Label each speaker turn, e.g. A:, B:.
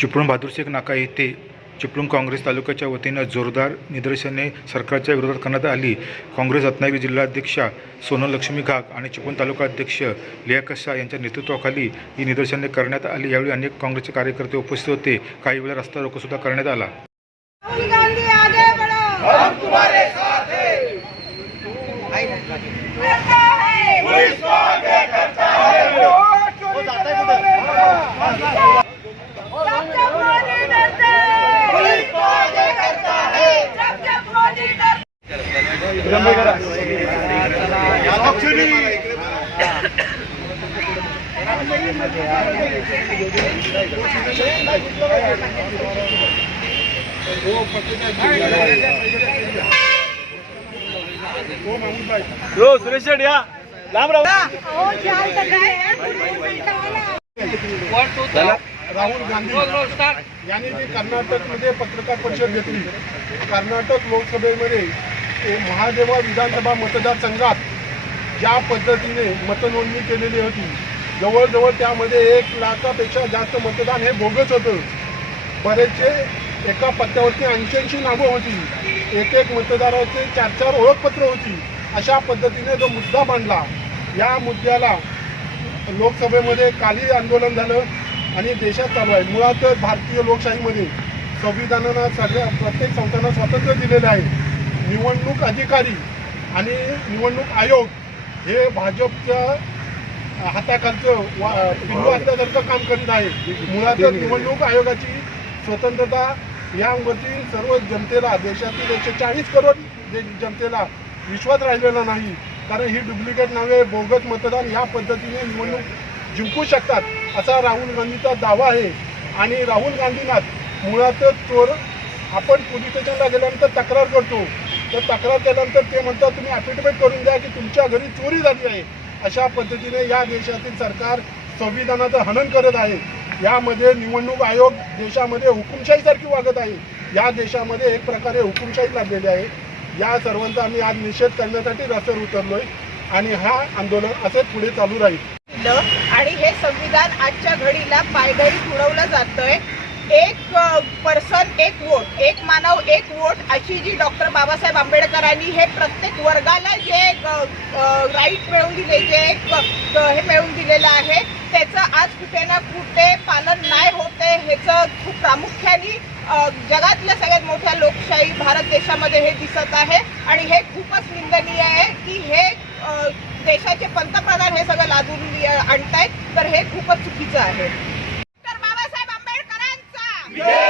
A: चिपळूण बहादूरशेख नाका येथे चिपळूण काँग्रेस तालुक्याच्या वतीनं जोरदार निदर्शने सरकारच्या विरोधात करण्यात आली. काँग्रेस रत्नागिरी जिल्हाध्यक्षा सोनल लक्ष्मी घाग आणि चिपळूण तालुका अध्यक्ष लिया कसा यांच्या नेतृत्वाखाली ही निदर्शने करण्यात आली. यावेळी अनेक काँग्रेसचे कार्यकर्ते उपस्थित होते. काही वेळा रस्ता रोकोसुद्धा करण्यात आला.
B: हम तुम्हारे साथ हैं करता है पुलिस को आगे करता है वो जाता है जब जब मोदी डरते पुलिस को आगे करता है जब जब मोदी डरते
C: हो सुरेश शेट या. लांब राहू
D: राहुल गांधी यांनी जी कर्नाटकमध्ये पत्रकार परिषद घेतली कर्नाटक लोकसभेमध्ये महादेवा विधानसभा मतदारसंघात ज्या पद्धतीने मतनोंदणी केलेली होती जवळजवळ त्यामध्ये एक लाखापेक्षा जास्त मतदान हे बोगस होतं. बरेचसे एका पत्त्यावरती ऐंशी नावं होती. एक एक मतदाराचे चार चार ओळखपत्र होती. अशा पद्धतीने जो मुद्दा मांडला या मुद्द्याला लोकसभेमध्ये काली आंदोलन झालं आणि देशात चालू आहे. मुळातच भारतीय लोकशाहीमध्ये संविधानानं सगळ्या प्रत्येक संस्थांना स्वातंत्र्य दिलेलं आहे. निवडणूक अधिकारी आणि निवडणूक आयोग हे भाजपच्या हाताखालचं वा पिल्लू असल्यासारखं काम करीत आहे. मुळातच निवडणूक आयोगाची स्वतंत्रता यावरती सर्व जनतेला देशातील एकशे चाळीस करोड जनतेला विश्वास राहिलेला नाही कारण ही डुप्लिकेट नावे बोगस मतदान या पद्धतीने निवडणूक जिंकू शकतात असा राहुल गांधीचा दावा आहे. आणि राहुल गांधीनाथ मुळातच चोर आपण पोलीस स्टेशनला गेल्यानंतर तक्रार करतो. तर तक्रार केल्यानंतर ते म्हणतात तुम्ही अफिडेविट करून द्या की तुमच्या घरी चोरी झाली आहे. अशा पद्धतीने या देशातील सरकार संविधानाचं हनन करत आहे. यामध्ये निवडणूक आयोग देशामध्ये हुकुमशाहीसारखी वागत आहे. या देशामध्ये एक प्रकारे हुकुमशाही लागलेली आहे. या सर्वांचा आम्ही आज निषेध करण्यासाठी रस्त्यावर उतरलोय आणि हा आंदोलन असे पुढे चालू राहील.
B: आणि हे संविधान आजच्या घडीला पायदळी पुरवलं जातंय. एक पर्सन एक वोट एक मानव एक वोट अशी जी डॉक्टर बाबासाहेब आंबेडकरांनी हे प्रत्येक वर्गाला जे राईट मिळवून दिले जे एक, हे मिळवून दिलेलं आहे त्याचं आज कुठे ना कुठे पालन नाही होते ह्याचं खूप प्रामुख्याने जगातल्या सगळ्यात मोठ्या लोकशाही भारत देशामध्ये हे दिसत आहे. आणि हे खूपच निंदनीय आहे की हे देशाचे पंतप्रधान हे सगळं लादून आणतायत तर हे खूपच चुकीचं आहे. डॉक्टर बाबासाहेब आंबेडकरांचा